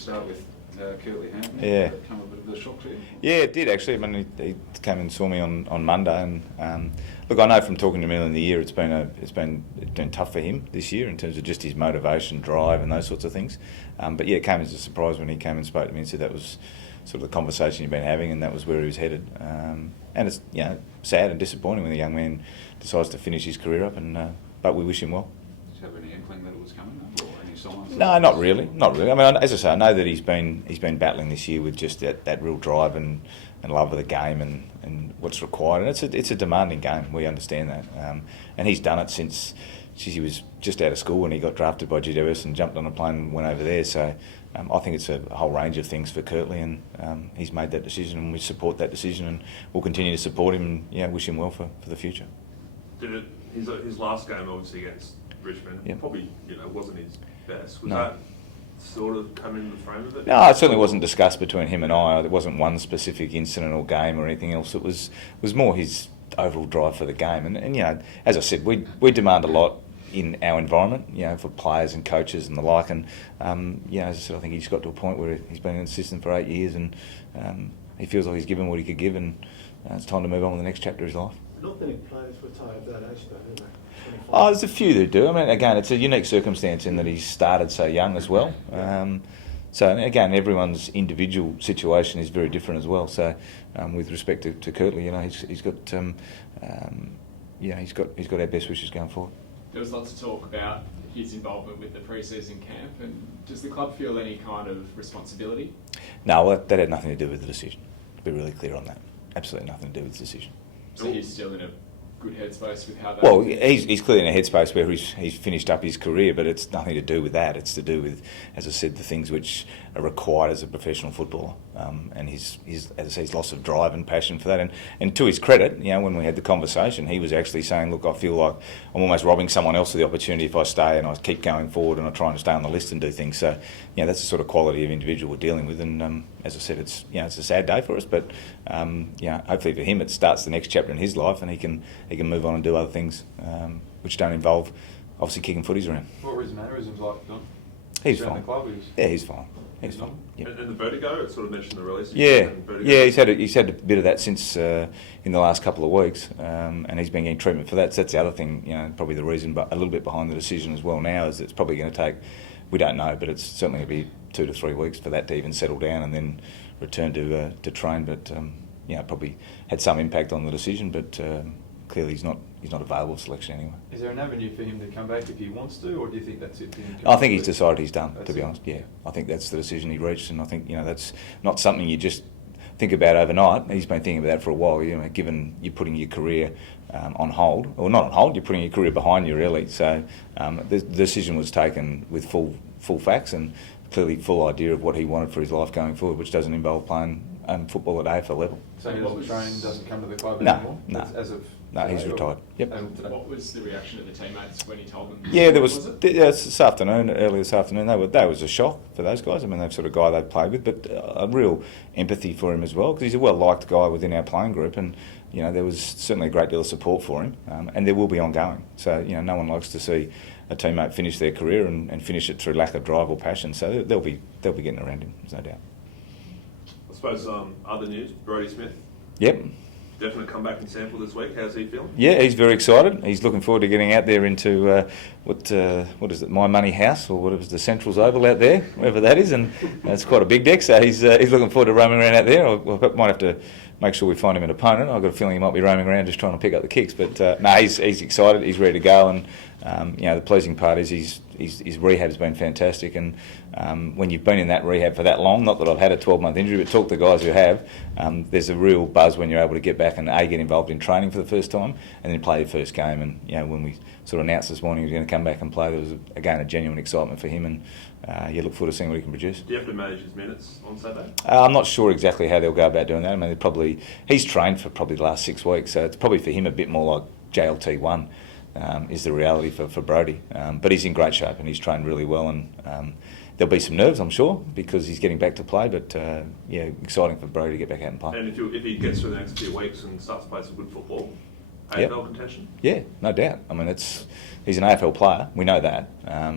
start with Curtly Hampton. Yeah. Did it come a bit of a shock to you? Yeah, it did actually. I mean, he came and saw me on Monday, and look, I know from talking to him earlier in the year, it's been tough for him this year in terms of just his motivation, drive, and those sorts of things. But yeah, it came as a surprise when he came and spoke to me and said that was sort of the conversation he'd been having, and that was where he was headed. And it's sad and disappointing when a young man decides to finish his career up, but we wish him well. Did you have any inkling that it was coming up, or any signs? No, not really. I mean, as I say, I know that he's been battling this year with just that real drive and love of the game and what's required. And it's a demanding game. We understand that, and he's done it since he was just out of school when he got drafted by GWS and jumped on a plane and went over there. So I think it's a whole range of things for Curtly, and he's made that decision, and we support that decision, and we'll continue to support him and wish him well for the future. Did his last game obviously against Richmond probably wasn't his best. Was that sort of come in the frame of it? No, it certainly wasn't discussed between him and I. There wasn't one specific incident or game or anything else. It was more his overall drive for the game. And as I said, we demand a lot in our environment, for players and coaches and the like. And as I said, I think he's got to a point where he's been an assistant for 8 years, and he feels like he's given what he could give, and it's time to move on to the next chapter of his life. Not many players retire at that age, though, do they? There's a few that do. I mean, again, it's a unique circumstance in that he started so young as well. So again, everyone's individual situation is very different as well. So, with respect to Curtly, he's got our best wishes going forward. There was lots of talk about his involvement with the pre-season camp, and does the club feel any kind of responsibility? No, that had nothing to do with the decision. To be really clear on that, absolutely nothing to do with the decision. So he's still in a good headspace with how that... Well, he's clearly in a headspace where he's finished up his career, but it's nothing to do with that. It's to do with, as I said, the things which are required as a professional footballer, and his as I say, his loss of drive and passion for that. And to his credit, when we had the conversation, he was actually saying, look, I feel like I'm almost robbing someone else of the opportunity if I stay and I keep going forward and I try to stay on the list and do things. So, that's the sort of quality of individual we're dealing with. And as I said, it's a sad day for us, but hopefully for him it starts the next chapter in his life, and he can move on and do other things which don't involve obviously kicking footies around. What were his mannerisms like, Don? He's fine. The club, he's fine. He's fine. Yep. And the vertigo, it sort of mentioned the release. He's had a bit of that since in the last couple of weeks, and he's been getting treatment for that. So that's the other thing, probably the reason, but a little bit behind the decision as well now, is it's probably going to take, we don't know, but it's certainly going to be 2 to 3 weeks for that to even settle down and then return to train. But probably had some impact on the decision, but clearly he's not available for selection anyway. Is there an avenue for him to come back if he wants to, or do you think that's it for him? I think he's decided he's done, to be honest. Yeah, I think that's the decision he reached, and I think that's not something you just think about overnight. He's been thinking about that for a while. Given you're putting your career on hold, or not on hold, you're putting your career behind you, really. So the decision was taken with full facts and clearly full idea of what he wanted for his life going forward, which doesn't involve playing football at AFL level. So he doesn't train, doesn't come to the club anymore? No. As of no, he's retired. Yep. What was the reaction of the teammates when he told them? Yeah, there was early this afternoon. That was a shock for those guys. I mean, they've sort of guy they've played with, but a real empathy for him as well, because he's a well-liked guy within our playing group, and there was certainly a great deal of support for him, and there will be ongoing. So no one likes to see a teammate finish their career and finish it through lack of drive or passion. So they'll be getting around him. There's no doubt. I suppose other news, Brodie Smith. Yep. Definite comeback in sample this week. How's he feeling? Yeah, he's very excited. He's looking forward to getting out there into what is it, My Money House, or whatever, the Central's Oval out there, wherever that is, and it's quite a big deck. So he's looking forward to roaming around out there. I might have to make sure we find him an opponent. I've got a feeling he might be roaming around just trying to pick up the kicks. But no, he's excited. He's ready to go, and the pleasing part is his rehab's been fantastic, and when you've been in that rehab for that long, not that I've had a 12-month injury, but talk to the guys who have, there's a real buzz when you're able to get back and get involved in training for the first time and then play your first game. And when we sort of announced this morning he was going to come back and play, there was again a genuine excitement for him, and you look forward to seeing what he can produce. Do you have to manage his minutes on Saturday? I'm not sure exactly how they'll go about doing that. I mean, he's trained for probably the last 6 weeks, so it's probably for him a bit more like JLT1. Is the reality for Brodie, but he's in great shape and he's trained really well, and there'll be some nerves, I'm sure, because he's getting back to play, but exciting for Brodie to get back out and play. And if he gets through the next few weeks and starts to play some good football, AFL contention? Yeah, no doubt. I mean, he's an AFL player. We know that.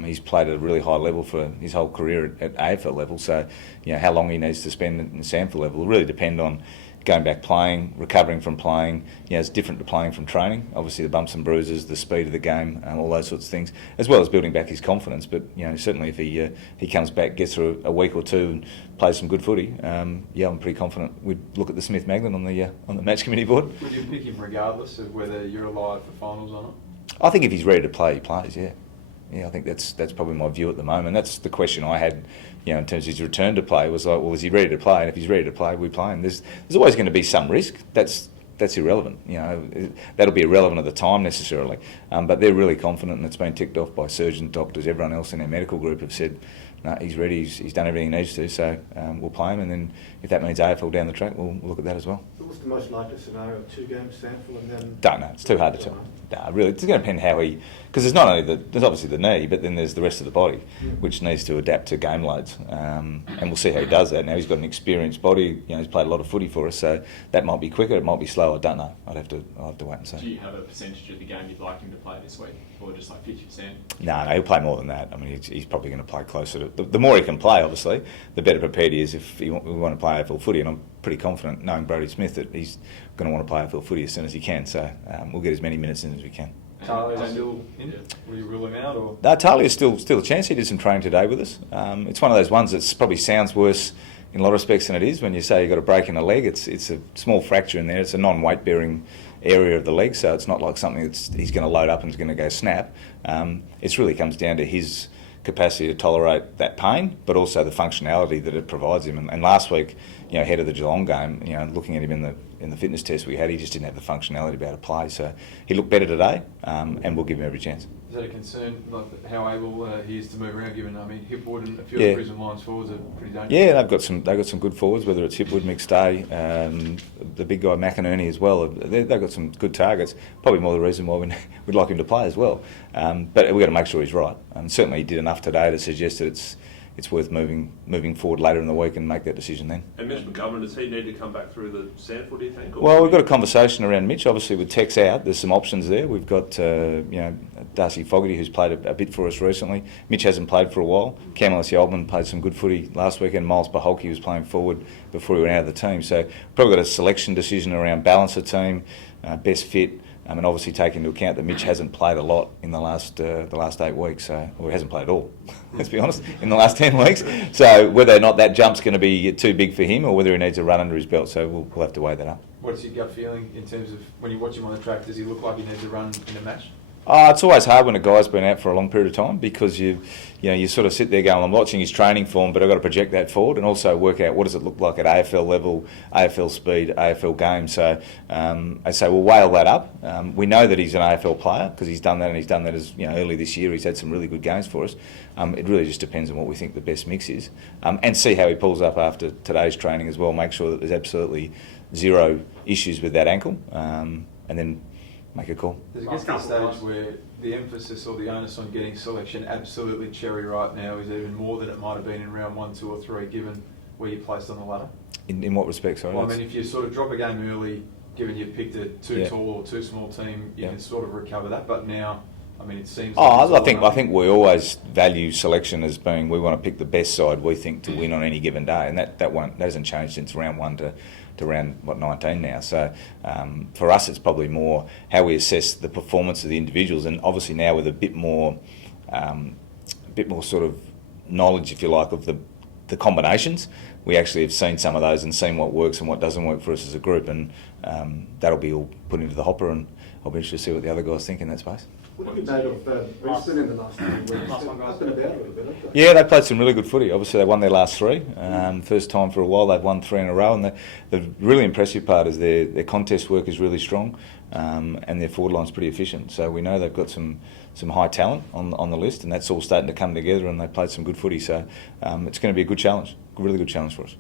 He's played at a really high level for his whole career at AFL level. So, how long he needs to spend at the SANFL level will really depend on going back playing, recovering from playing. It's different to playing from training. Obviously, the bumps and bruises, the speed of the game, all those sorts of things, as well as building back his confidence. But certainly, if he comes back, gets through a week or two, and plays some good footy, I'm pretty confident we'd look at the Smith Magnet on the match committee board. Would you pick him regardless of whether you're alive for finals or not? I think if he's ready to play, he plays. Yeah, I think that's probably my view at the moment. That's the question I had, in terms of his return to play, was like, well, is he ready to play? And if he's ready to play, we play him. There's always going to be some risk. That's irrelevant. That'll be irrelevant at the time necessarily. But they're really confident, and it's been ticked off by surgeons, doctors, everyone else in our medical group have said, no, he's ready. He's done everything he needs to. So we'll play him, and then if that means AFL down the track, we'll look at that as well. What's the most likely scenario? 2 games SANFL and then? Don't know. It's too hard to tell. No, really, it's going to depend how he, because there's not only there's obviously the knee, but then there's the rest of the body, which needs to adapt to game loads, and we'll see how he does that. Now he's got an experienced body. He's played a lot of footy for us, so that might be quicker. It might be slower. I don't know. I'll have to wait and see. Do you have a percentage of the game you'd like him to play this week, or just like 50%? No, he'll play more than that. I mean, he's probably going to play closer to. The more he can play, obviously, the better prepared he is if we want to play AFL footy, and I'm pretty confident, knowing Brodie Smith, that he's going to want to play AFL footy as soon as he can. So we'll get as many minutes in as we can. Talia's still in? Will you rule him out? Or? No, Talia's still a chance. He did some training today with us. It's one of those ones that probably sounds worse in a lot of respects than it is. When you say you've got a break in a leg, it's a small fracture in there. It's a non-weight bearing area of the leg, so it's not like something he's going to load up and is going to go snap. It really comes down to his capacity to tolerate that pain, but also the functionality that it provides him. And last week, ahead of the Geelong game, looking at him in the fitness test we had, he just didn't have the functionality to be able to play. So he looked better today, and we'll give him every chance. Is that a concern, like how able he is to move around? Given Hipwood and a few of the Brisbane Lions forwards are pretty dangerous. Yeah, they've got some good forwards, whether it's Hipwood, McStay, the big guy McInerney as well. They've got some good targets. Probably more the reason why we'd like him to play as well. But we've got to make sure he's right. Certainly he did enough today to suggest that it's worth moving forward later in the week and make that decision then. And Mitch McGovern, does he need to come back through the SANFL, do you think? Well, we've got a conversation around Mitch. Obviously, with Tex out, there's some options there. We've got Darcy Fogarty, who's played a bit for us recently. Mitch hasn't played for a while. Cam Ellis-Yeldman played some good footy last weekend. Miles Paholke was playing forward before he went out of the team. So probably got a selection decision around balance of team, best fit. And obviously take into account that Mitch hasn't played a lot in the last 8 weeks, or he hasn't played at all, let's be honest, in the last 10 weeks. So whether or not that jump's going to be too big for him or whether he needs a run under his belt, so we'll have to weigh that up. What's your gut feeling in terms of when you watch him on the track, does he look like he needs a run in a match? It's always hard when a guy's been out for a long period of time because you sort of sit there going, I'm watching his training form, but I've got to project that forward and also work out what does it look like at AFL level, AFL speed, AFL game. So I say we'll weigh all that up. We know that he's an AFL player because he's done that, and he's done that as early this year. He's had some really good games for us. It really just depends on what we think the best mix is, and see how he pulls up after today's training as well. Make sure that there's absolutely zero issues with that ankle, and then make a call. Does it get to the stage where the emphasis or the onus on getting selection absolutely cherry right now is even more than it might have been in round 1, 2 or 3, given where you placed on the ladder? In what respect, sorry? Well, if you sort of drop a game early, given you picked a too tall or too small team, you can sort of recover that. But now, it seems. I think we always value selection as being we want to pick the best side we think to win on any given day, and that hasn't changed since round 1 to round 19 now. So for us, it's probably more how we assess the performance of the individuals, and obviously now with a bit more sort of knowledge, if you like, of the combinations. We actually have seen some of those and seen what works and what doesn't work for us as a group, and that'll be all put into the hopper, and I'll be interested to see what the other guys think in that space. What have you made of Brisbane in the last 2 weeks? Up and about a little bit, haven't they? Yeah, they played some really good footy. Obviously, they won their last 3. First time for a while they've won 3 in a row, and the really impressive part is their contest work is really strong, and their forward line's pretty efficient. So we know they've got some high talent on the list, and that's all starting to come together, and they played some good footy. So it's going to be a good challenge, a really good challenge for us.